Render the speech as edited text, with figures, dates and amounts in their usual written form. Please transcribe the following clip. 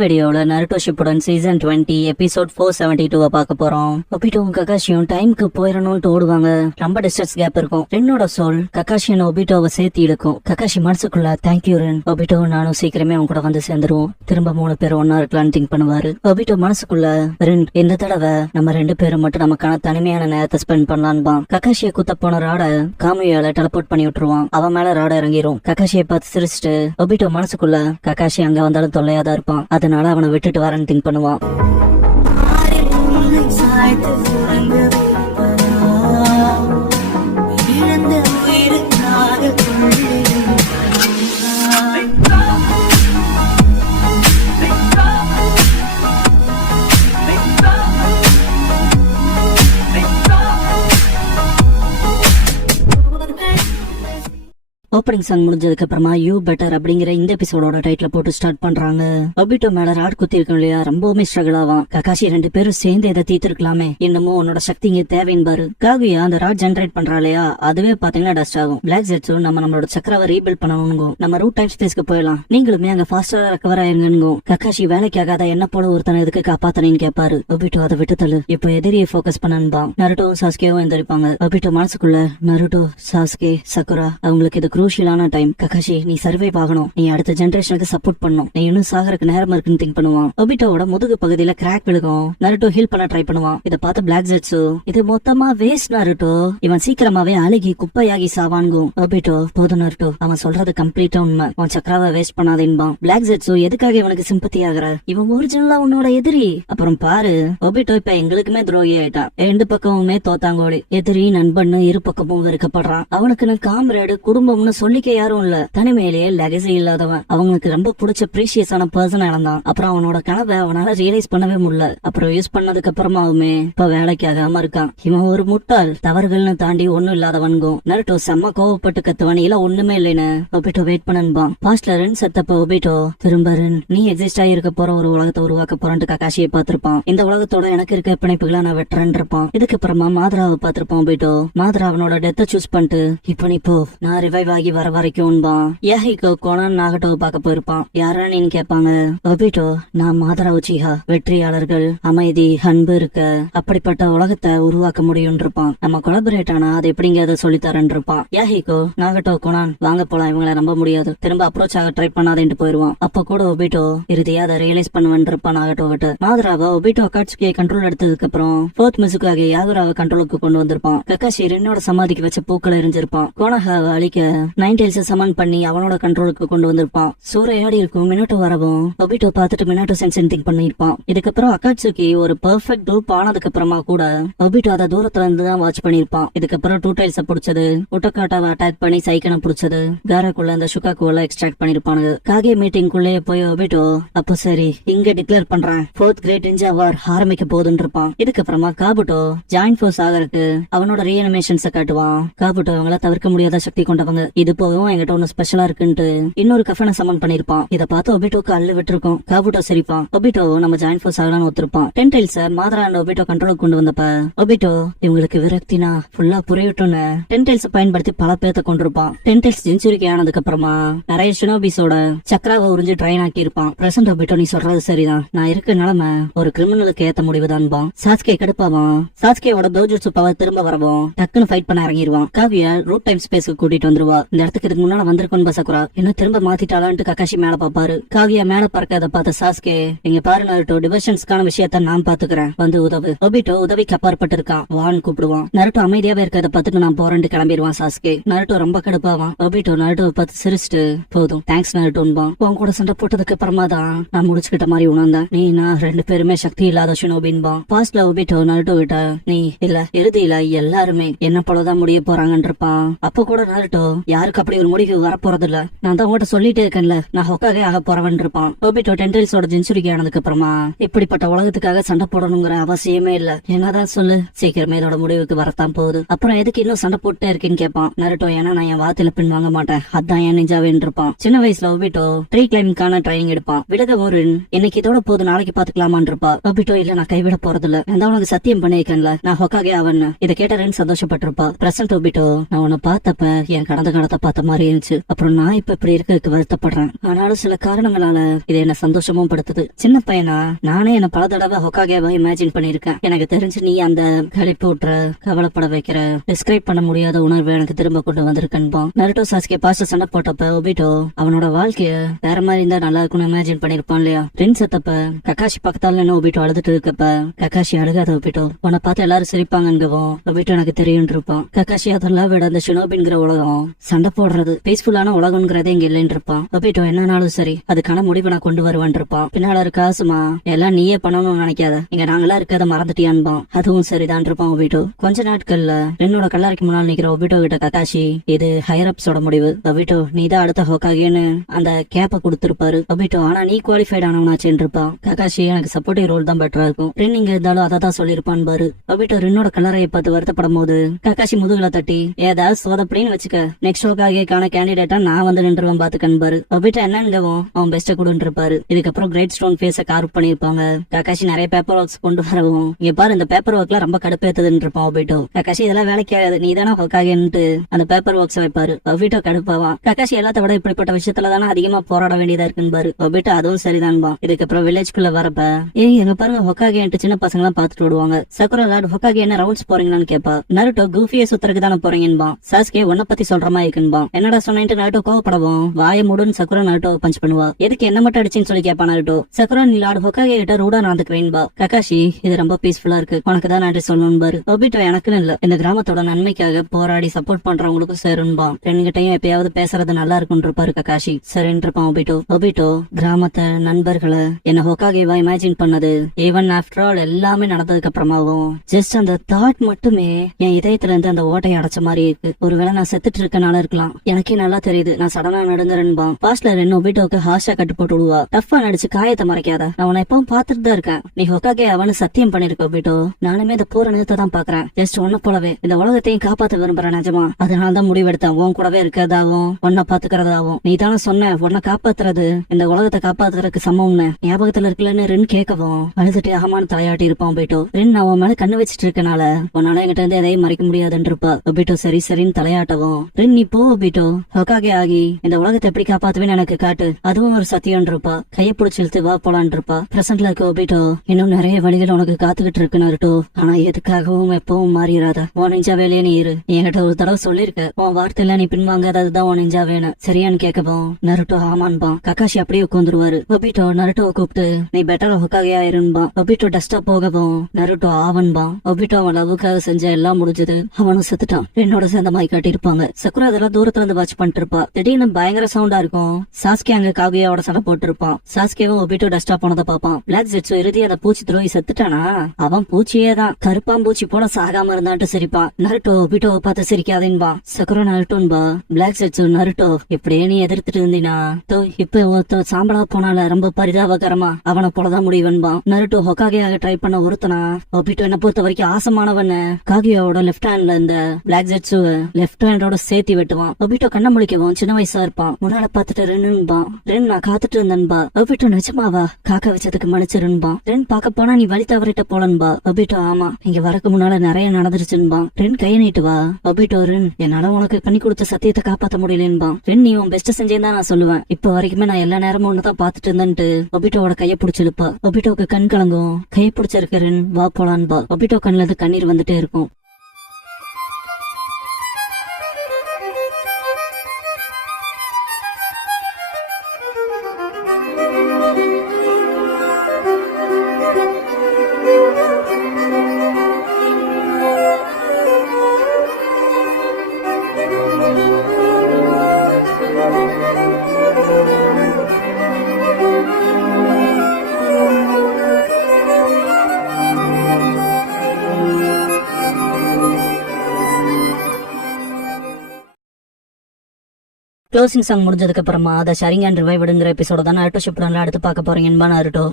வீடியோல Naruto Shippuden season 20 episode 472 பார்க்க போறோம். ஒபிட்டோவும் ககாஷியும் டைமுக்கு போயிடணும்னு ஓடுவாங்க. ரொம்ப டிஸ்டன்ஸ் கேப் இருக்கும். ரென்னோட சோல் ககாஷியன் ஒபிட்டோவை சேர்த்து இழுக்கும். ககாஷி மனசுக்குள்ள தேங்க்யூ ரென், ஒபிட்டோவும் நானும் சீக்கிரமே அவங்க கூட வந்து சேர்ந்துருவோம், திரும்ப 3 பேர் ஒன்னா இருக்கலாம்னு திங்க் பண்ணுவாரு. ஒபிட்டோ மனசுக்குள்ள ரென் இந்த தடவை நம்ம 2 பேரும் மட்டும் நமக்கான தனிமையான நேரத்தை ஸ்பெண்ட் பண்ணலான்பா. ககாஷியை குத்த போன ராட காமியால டெலபோர்ட் பண்ணி விட்டுருவான். அவன் மேல ராட இறங்கிரும். ககாஷியை பார்த்து சிரிச்சுட்டு ஒபிட்டோ மனசுக்குள்ள ககாஷி அங்க வந்தாலும் தொல்லையாதான் இருப்பான், அதனால அவனை விட்டுட்டு வரேன்னு திங்க் பண்ணுவான். ஓப்பனிங் சாங் முடிஞ்சதுக்கு அப்புறமா யூ பெட்டர் அப்படிங்கிற இந்த எபிசோடோட டைட்டில் போட்டு ஸ்டார்ட் பண்றாங்க. ஒபிட்டோ மேல ராட் குத்தி இருக்கும் இல்லையா, ரொம்பவுமே ஸ்ட்ரகிள் ஆவான். ககாஷி 2 பேரும் சேர்ந்து இதை தீர்த்திருக்கலாமே, இன்னமும் உன்னோட சக்தி இங்க தேவைன்பாரு. காவியா அந்த ராட் ஜென்ரேட் பண்றா இல்லையா, அதுவே பாத்தீங்கன்னா டஸ்ட் ஆகும். பிளாக் ஜெட்ஸும் நம்மளோட சக்கரவை ரீபில்ட் பண்ணணும், நம்ம ரூட் டைம் ஸ்பேஸ்க்கு போயிடலாம், நீங்களுமே அங்க ஃபாஸ்டா ரெக்கவர் ஆயிருங்க. ககாஷி வேலைக்காகாத என்ன போல ஒருத்தனை எதுக்கு காப்பாத்தனு கேட்பாரு. ஒபிட்டோ அதை விட்டு தள்ளு, இப்போ எதிரியை போக்கஸ் பண்ணா. நருட்டோவும் சாஸ்கேவும் எந்திரிப்பாங்க. ஒபிட்டோ மனசுக்குள்ள நருட்டோ, சாஸ்கே, சக்குரா அவங்களுக்கு இது குரூஷியலான டைம். ககாஷி நீ சர்வைவ் ஆகணும், நீ அடுத்த ஜெனரேஷனுக்கு சப்போர்ட் பண்ணணும், நீ இன்னும் சாகருக்கு நேரம் இருக்குன்னு திங்க் பண்ணுவான். ஒபிட்டோவோட முதுகு பகுதியில கிராக் விழுகும். நருட்டோ ஹீல் பண்ண ட்ரை பண்ணுவான். இதை பார்த்து பிளாக் ஜெட்ஸு இது மொத்தமா வேஸ்ட் நருட்டோ, இவன் சீக்கிரமாவே அழுகி குப்பையாகி சாவான்கும். ஒபிட்டோ போதும் நருட்டோ, அவன் சொல்றது கம்ப்ளீட்டா உண்மை, உன் சக்கராவை வேஸ்ட் பண்ணாதேன்பான். பிளாக் ஜெட்ஸு எதுக்காக இவனுக்கு சிம்பத்தி ஆகுற, இவன் ஒரிஜினலா உன்னோட எதிரி. அப்புறம் பாரு ஒபிட்டோ இப்ப எங்களுக்குமே துரோகி ஆயிட்டான். 2 பக்கமுமே தோத்தாங்கோடி, எதிரி நண்பன்னு இரு பக்கமும் வெறுக்கப்படுறான். அவனுக்கு காம்ரேடு குடும்பம்னு சொல்லிக்க யாரும் இல்ல, தனிமையிலேயே லெகசி இல்லாதவன். அவங்களுக்கு ரொம்ப பிடிச்ச ப்ரீஷியஸான பர்சன் இழந்தான். அப்புறம் அவனோட கனவை அவனால ரியலைஸ் பண்ணவே முடியல. அப்புறம் யூஸ் பண்ணதுக்கு அப்புறமாவுமே இப்ப வேலைக்கு ஆகாம இருக்கான். இவன் ஒரு முட்டாள், தவறுகள்னு தாண்டி ஒண்ணும் இல்லாதவன்கும். நருட்டோ செம்ம கோவப்பட்டு கத்துவன், இல்ல ஒண்ணுமே இல்லைன்னு. ஒபிட்டோ வெயிட் பண்ணன்பான். பாஸ்ட்ல ரென் செத்தப்ப ஒபிட்டோ திரும்ப ரென் நீ எக்ஸிஸ்ட் ஆகிருக்க போற ஒரு உலகத்தை உருவாக்க போறேன்ட்டு ககாஷியை பார்த்திருப்பான். இந்த உலகத்தோட எனக்கு இருக்க பிணைப்புகளை நான் வெட்டுறேன் இருப்பான். இதுக்கப்புறமா மாத்ராவை பார்த்திருப்பான். ஒபிட்டோ மாத்ரா அவனோட டெத்தை சூஸ் பண்ணிட்டு இப்போ நீ போ, நான் ரிவைவ் ஆகி வர வரைக்கும் யாஹிகோ கோனான் நாகட்டோவை பார்க்க போயிருப்பான். யாரான்னு கேட்பாங்க. ஒபிட்டோ நான் மாதரா உச்சிஹா, வெற்றியாளர்கள் அமைதி அன்பு இருக்க அப்படிப்பட்ட உலகத்தை உருவாக்க முடியும் இருப்பான். நம்ம கொலபரேட் ஆனா அது எப்படிங்க அதை சொல்லித்தரன் இருப்பான். யாஹிகோ நாகட்டோ கோனான் வாங்க போலாம், இவங்களை நம்ப முடியாது, திரும்ப அப்ரோச் ஆக ட்ரை பண்ணாதேன்ட்டு போயிருவான். அப்ப கூட ஒபிட்டோ இறுதியா அதை ரியலைஸ் பண்ணுவேன் இருப்பான். நாகட்டோ கிட்ட மாதராவை ஒபிட்டோ அகாட்சுகியை கண்ட்ரோல் எடுத்ததுக்கு அப்புறம் ஃபோர்த் மிசுக்காக யாகுராவை கண்ட்ரோலுக்கு கொண்டு வந்திருப்பான். ககாஷி ரென்னோட சமாதிக்கு வச்ச பூக்களை எரிஞ்சிருப்பான். கோனஹாவை அழிக்க 9 டெய்ல்ஸ் சமன் பண்ணி அவனோட கண்ட்ரோலுக்கு கொண்டு வந்திருப்பான். சூறையாடி இருக்கும் மினோட்டோ வரவும் ஒபிட்டோ பார்த்துட்டு மினோட்டோ சென்சிங் திங்க் பண்ணிருப்பான். இதுக்கப்புறம் அகாட்சுகி ஒரு பெர்ஃபெக்ட் டூப் ஆனதுக்கு அப்புறமா கூட ஒபிட்டோ அதை தூரத்துல இருந்து தான் வாட்ச் பண்ணிருப்பான். இதுக்கப்புறம் 2 டைல்ஸ் பிடிச்சது, ஒட்டோகாட்டாவை அட்டாக் பண்ணி சைக்கனை பிடிச்சது, காராக்குள்ள அந்த ஷுகாக்குவெல்லாம் எக்ஸ்ட்ராக்ட் பண்ணிருப்பானுங்க. காகே மீட்டிங்குள்ளே போய் ஒபிட்டோ அப்போ சரி இங்க டிக்ளேர் பண்றேன், 4th கிரேட் நிஞ்சா வார் ஆரம்பிக்க போதுன்னு இருப்பான். இதுக்கப்புறமா காபுட்டோ ஜாயின் ஃபோர்ஸ் ஆகறதுக்கு அவனோட ரீஅனிமேஷன்ஸை காட்டுவான். காபுட்டோ அவங்கள தவிர்க்க முடியாத சக்தி கொண்டவங்க, இது போகவும் எங்கிட்ட ஒண்ணு ஸ்பெஷலா இருக்குன்ட்டு இன்னொரு கஃபனை சமன் பண்ணிருப்பான். இத பார்த்து ஒபிட்டோக்கு அள்ளு விட்டுருக்கும். காபுட்டோ சிரிப்பான். ஒபிட்டோ நம்ம ஜாயின் ஃபோர்ஸ் ஆகலான்னு ஒத்துருப்பான். 10 டைல்ஸ் மாதரா அண்ட் ஒபிட்டோ கண்ட்ரோலுக்கு கொண்டு வந்தப்ப ஒபிட்டோ இவங்களுக்கு விரக்தினா ஃபுல்லா புரியட்டும்னு 10 டைல்ஸ் பயன்படுத்தி பல பேர்த்த கொண்டிருப்பான். 10 டைல்ஸ் செஞ்சுரிக்கு ஆனதுக்கு அப்புறமா நிறைய ஷினோபிஸோட சக்கராவை உறிஞ்சு ட்ரைன் ஆக்கி இருப்பான். பிரசன்ட் ஒபிட்டோ நீ சொல்றது சரிதான், நான் இருக்க நிலைமை ஒரு கிரிமினலுக்கு ஏத்த முடிவுதான்பான். சாஸ்கே கடுப்பாவான். சாஸ்கேவோட தோஜுட்சு பவர் திரும்ப வரவும் டக்குன்னு ஃபைட் பண்ண இறங்கிடுவான். காவியா ரூட் டைம் ஸ்பேஸ்க்கு கூட்டிட்டு வந்துருவா. இந்த இடத்துக்கு இதுக்கு முன்னால வந்திருக்கும் பசக்குரா இன்னும் திரும்ப மாத்திட்டாளான்ட்டு ககாஷி மேல பாப்பாரு. காவியா மேல பறக்கத பார்த்த சாஸ்கே இங்க பாரு நருட்டோ, டிவர்ஷன்ஸ்க்கான விஷயத்த நான் பாத்துக்கிறேன், வந்து உதவு. ஒபிட்டோ உதவிக்கு அப்பாற்பட்டு இருக்கான், வான்னு கூப்பிடுவான். நருட்டோ அமைதியாவே இருக்கத பார்த்துட்டு நான் போறேன்ட்டு கிளம்பிடுவான் சாஸ்கே. நருட்டோ ரொம்ப கடுப்பாவான். ஒபிட்டோ நருட்டோவை பார்த்து சிரிச்சுட்டு போதும் தேங்க்ஸ் நருட்டோன்பான். உன் கூட சண்டை போட்டதுக்கு அப்புறமா தான் நான் முடிச்சுக்கிட்ட மாதிரி உணர்ந்தேன், நீ நான் 2 பேருமே சக்தி இல்லாத ஷினோபின்பான். பாஸ்ட்ல ஒபிட்டோ நருட்டோ கிட்ட நீ இல்ல இறுதியில எல்லாருமே என்ன போலதான் முடிய போறாங்கன்னு இருப்பான். அப்ப கூட நருட்டோ யாருக்கு அப்படி ஒரு முடிவு வரப்போறது இல்ல, நான் தான் உங்கள்கிட்ட சொல்லிட்டே இருக்கேன்ல, நான் ஹொக்காகே ஆக போறவன் இருப்பான். ஒபிட்டோ 10 டைல்ஸோட ஜென்சுரிக்கு ஆனதுக்கு அப்புறமா இப்படிப்பட்ட உலகத்துக்காக சண்டை போடணுங்கிற அவசியமே இல்ல, என்னதான் சொல்லு, சீக்கிரமே இதோட முடிவுக்கு வரத்தான் போகுது, அப்புறம் எதுக்கு இன்னும் சண்டை போட்டே இருக்கேன்னு கேட்பான். நருட்டோ ஏன்னா நான் என் வார்த்தையில பின் வாங்க மாட்டேன், அதான் என் நிஞ்சாவேன்னு இருப்பான். சின்ன வயசுல ஒபிட்டோ ட்ரீ கிளைம்பிங்கான ட்ரைனிங் எடுப்பான். விலக ஒரு இன்னைக்கு இதோட போது நாளைக்கு பாத்துக்கலாமான் இருப்பா. ஒபிட்டோ இல்ல நான் கைவிட போறது இல்ல, நான் உனக்கு சத்தியம் பண்ணிருக்கேன்ல நான் ஹொக்காகே ஆவன்னு. இதை கேட்ட ரென் சந்தோஷப்பட்டிருப்பா. பிரசன்ட் ஒபிட்டோ நான் உன்னை பார்த்தப்ப என் கடந்த எதிர்காலத்தை பார்த்த மாதிரி இருந்துச்சு. அப்புறம் நான் இப்ப இப்படி இருக்கிறதுக்கு வருத்தப்படுறேன். ஆனாலும் சில காரணங்களால இது என்ன சந்தோஷமும் படுத்துது. சின்ன பையனா நானே என்ன பல தடவை ஹொக்காகேவா இமேஜின் பண்ணிருக்கேன். எனக்கு தெரிஞ்சு நீ அந்த கழிப்பு விட்டுற, கவலைப்பட வைக்கிற, டிஸ்கிரைப் பண்ண முடியாத உணர்வு எனக்கு திரும்ப கொண்டு வந்திருக்கன்பா. நருட்டோ சாஸ்கே பாஸ்ட் சண்டை போட்டப்ப ஒபிட்டோ அவனோட வாழ்க்கைய வேற மாதிரி இருந்தா நல்லா இருக்கும்னு இமேஜின் பண்ணிருப்பான் இல்லையா. ரின் செத்தப்ப கக்காஷி பக்கத்தால என்ன ஒபிட்டோ அழுதுட்டு இருக்கப்ப கக்காஷி அழுகாத ஒபிட்டோ, உன்னை பார்த்து எல்லாரும் சிரிப்பாங்கங்கவும் ஒபிட்டோ எனக்கு தெரியும் இருப்பான். கக்காஷி அதெல்லாம் விட அந்த ஷினோபின்கிற உலகம் சண்டை போடுறது பீஸ்ஃபுல்லான உலகம்ங்கிறதே இங்க இல்லைன்னு இருப்பான். ஒபிட்டோ என்னன்னாலும் சரி அதுக்கான முடிவை நான் கொண்டு வருவான் இருப்பான். பின்னால இருக்கா சும்மா எல்லாம் நீயே பண்ணணும்னு நினைக்காத, இங்க நாங்களா இருக்கத மறந்துட்டியான்பான். அதுவும் சரிதான் இருப்பான் ஒபிட்டோ. கொஞ்ச நாட்கள்ல என்னோட கல்லறைக்கு முன்னால் நிக்கிற ஒபிட்டோ கிட்ட கக்காஷி இது ஹையரப்ஸோட முடிவு, ஒபிட்டோ நீ தான் அடுத்த ஹோக்காகேன்னு அந்த கேப்ப கொடுத்திருப்பாரு. ஒபிட்டோ ஆனா நீ குவாலிஃபைட் ஆனவனாச்சேன்னு இருப்பான். கக்காஷி எனக்கு சப்போர்ட்டிவ் ரோல் தான் பெட்டரா இருக்கும், ரின் இங்க இருந்தாலும் அதை தான் சொல்லிருப்பான் பாரு. ஒபிட்டோ ரின்னோட கல்லறையை பார்த்து வருத்தப்படும் போது கக்காஷி முதுகுல தட்டி ஏதாவது சோதப்படின்னு வச்சுக்க, நெக்ஸ்ட் ஹோக்காகேக்கான கேண்டிடேட்டா நான் வந்து நின்றுவன் பாத்துக்கன் பாரு. ஒபிட்டோ என்னங்கவும் அவன் பெஸ்ட கொடுன்னு இருப்பாரு. இதுக்கப்புறம் கிரேட் ஸ்டோன் ஃபேஸ கார்வ் பண்ணிருப்பாங்க. கக்காஷி நிறைய பேப்பர் ஒர்க்ஸ் கொண்டு வரவும் இங்க பாரு இந்த பேப்பர் ஒர்க்ல ரொம்ப கடுப்பேத்துதுன்னு இருப்பான் ஒபிட்டோ. கக்காஷி இதெல்லாம் வேலைக்கு ஆகாது, நீ தானே ஹோக்காகேன்ட்டு அந்த பேப்பர் ஒர்க்ஸ் வைப்பாரு. ஒபிட்டோ கடுப்பாவான். கக்காஷி எல்லாத்த விட இப்படிப்பட்ட விஷயத்துல தானே அதிகமா போராட வேண்டியதா இருக்குன்னு பாரு. ஒபிட்டோ அதுவும் சரிதான்பா. இதுக்கப்புறம் வில்லேஜ்குள்ள வரப்ப எங்க பாருங்க ஹொக்காகேன்ட்டு சின்ன பசங்க எல்லாம் பாத்துட்டு விடுவாங்க. சக்குரா லார்ட் ஹொக்காகே என்ன ரவுண்ட்ஸ் போறீங்களான்னு கேப்பா. நருட்டோ கூஃபியை சுத்துறதுக்கு தானே போறீங்கன்பா. சாஸ்கே உன்ன பத்தி சொல்ற மாதிரி இருக்குன்பா. என்னடா சொன்னிட்டு நருட்டோ கோவப்படவும் வாய மூடுன்னு சக்குரா நருட்டோ பஞ்ச் பண்ணுவா. எதுக்கு என்ன மட்டும் அடிச்சுன்னு சொல்லி கேப்பா நருட்டோ. சக்குரா நீ லார்ட் ஹொக்காகே கிட்ட ரூடா நடந்துக்குவேன்பா. கக்காஷி இது ரொம்ப பீஸ்ஃபுல்லா இருக்கு, உனக்கு தான் நன்றி சொல்லணும் பாரு. ஒபிட்டோ எனக்குன்னு இல்ல இந்த கிராமத்தோட நன்மைக்காக போராடி சப்போர்ட் பண்றவங்களுக்கும் சேருன்பா. ரெண்டுகிட்டையும் எப்பயாவது பேசுறது நல்லா இருக்குன்னு இருப்பாரு கக்காஷி. சரின்னு இருப்பான் ஒபிட்டோ. ஒபிட்டோ கிராமத்தை நண்பர்களை என்ன ஹொக்காகேவா இமேஜின் பண்ணது ஈவன் ஆஃப்டர் ஆல் எல்லாமே நடந்ததுக்கு அப்புறமாவும் ஜஸ்ட் அந்த தாட் மட்டுமே என் இதயத்துல இருந்து அந்த ஓட்டையை அடைச்ச மாதிரி இருக்கு. ஒருவேளை நான் செத்துட்டு இருக்கனால இருக்கலாம், எனக்கே நல்லா தெரியுது நான் சடனா நடுங்குறேன்பா. பாஸ்ட்ல ரெண்டு ஒபிட்டோக்கு ஹாஷா கட்டு போட்டு விடுவா. டஃபா நடிச்சு காயத்தை மறைக்காத, நான் உன்னை எப்பவும் பாத்துட்டு தான் இருக்கேன், நீ ஹொக்காகே அவனு சத்தியம் பண்ணிருக்க ஒபிட்டோ. நானுமே இந்த போற நேரத்தை தான் பாக்குறேன். ஜஸ்ட் ஒன்ன போலவே இந்த உலகத்தையும் காப்பாத்த விரும்புறேன் நிஜமா. அதனாலதான் முடிவெடுத்தேன் உன் கூடவே இருக்கிறதாவும் உன்னை பாத்துக்கிறதாவும். நீ தானே சொன்ன உன்னை காப்பாத்துறது இந்த உலகத்தை காப்பாத்துறதுக்கு சமம்னு. ஞாபகத்துல இருக்கலன்னு ரின் கேட்கவும் அழுதுட்டு அகமான தலையாட்டி இருப்பான் ஒபிட்டோ. ரின் அவன் மேல கண்ணு வச்சிட்டு இருக்கனால உன்னால என்கிட்ட இருந்து எதையும் மறைக்க முடியாதுன்னு இருப்பா. ஒபிட்டோ சரி சரின்னு தலையாட்டவும் ரின் நீ போ ஒபிட்டோ, ஹொக்காகே ஆகி இந்த உலகத்தை எப்படி காப்பாத்துவேன்னு எனக்கு காட்டு, அதுவும் ஒரு சத்தியம் இருப்பா. கைய பிடிச்சி இழுத்து வா போலான் இருப்பா. பிரசன்ட்ல இருக்க ஒபிட்டோ இன்னும் நிறைய வழிகள் உனக்கு காத்துக்கிட்டு இருக்கு நருட்டோ, ஆனா எதுக்காகவும் எப்பவும் மாறிடாத, உன் நெஞ்சா வேலையே நீ இரு. என்கிட்ட ஒரு தடவை சொல்லிருக்க உன் வார்த்தையில நீ பின்வாங்காததுதான் உன் நெஞ்சா வேணும் சரியான்னு கேட்கவும் நருட்டோ ஆமான்பா. கக்காஷி அப்படியே உட்காந்துருவாரு. ஒபிட்டோ நருட்டோவை கூப்பிட்டு நீ பெட்டரா ஹொக்காகே ஆயிருன்பா. ஒபிட்டோ டஸ்டா போகவும் நருட்டோ ஆவன்பா. ஒபிட்டோ அவன் லவ்வுக்காக செஞ்ச எல்லாம் முடிஞ்சது, அவனும் செத்துட்டான். என்னோட சேர்ந்த மாதிரி காட்டியிருப்பாங்க. சக்குரா அதெல்லாம் தூரத்துல இருந்து வாட்ச் பண்ணிட்டு இருப்பா. திடீர்னு பயங்கர சவுண்டா இருக்கும். சாஸ்கே அங்க காகுயாவோட சண்டை போட்டு இருப்பான். சாஸ்கேவும் ஒபிட்டோ டஸ்டா போனதை பாப்பான். பிளாக் ஜெட்ஸோ இறுதி அந்த பூச்சி துரோகி செத்துட்டானா, அவன் பூச்சியே தான் கருப்பாம்பூச்சி போல சாகாம இருந்தான்ட்டு சிரிப்பான். நருட்டோ ஒபிட்டோவை பார்த்து சிரிக்காதேன்பா. சக்குரா நருட்டோன்பா. பிளாக் ஜெட்ஸோ நருட்டோ இப்படியே நீ எதிர்த்துட்டு இருந்தீனா இப்ப ஒருத்த சாம்பலா போனால ரொம்ப பரிதாபகரமா அவனை போலதான் முடிவன்பா. நருட்டோ ஹொக்காகேயாக ட்ரை பண்ண ஒருத்தனா ஒபிட்டோ என்ன பொறுத்த வரைக்கும் ஆசமானவன். காகுயாவோட லெப்ட் ஹேண்ட்ல இந்த பிளாக் ஜெட்ஸு லெப்ட் ஹேண்டோட சேர்த்தி வெட்டுவான். ஒபிட்டோ கண்ண முழிக்கவும் சின்ன வயசா இருப்பான். முன்னால பாத்துட்டு ரென்னுன்பா. ரென் நான் காத்துட்டு இருந்தேன்பா. ஒபிட்டோ நிஜமாவா காக்க வச்சதுக்கு மன்னிச்சிருன்பா. ரென் பாக்க போனா நீ வழி தவறிட்ட போலன்பா. ஒபிட்டோ ஆமா இங்க வரக்கு முன்னால நிறைய நடந்துருச்சுன்பா. ரென் கைய நீட்டு வா. ஒபிட்டோ ரென் என்னால உனக்கு பண்ணி கொடுத்த சத்தியத்தை காப்பாத்த முடியலன்பா. ரென் நீ உன் பெஸ்ட் செஞ்சேன்னு தான் நான் சொல்லுவேன். இப்ப வரைக்குமே நான் எல்லா நேரமும் ஒண்ணுதான் பாத்துட்டு இருந்தேன்ட்டு ஒபிட்டோவோட கைய பிடிச்சிருப்பா. ஒபிட்டோக்கு கண் கலங்கும். கைய பிடிச்சிருக்க ரென் வா போலான்பா. ஒபிட்டோ கண்ணுல இருந்து கண்ணீர் வந்துட்டே இருக்கும். க்ளோசிங் சாங் முடிஞ்சதுக்கு அப்புறமா அதை ஷரிங்கான் ரிவைவ்டுங்கிற எபிசோட தான் நருட்டோ ஷிப்டன்ல அடுத்து பார்க்க போறீங்கன்னு நருட்டோ.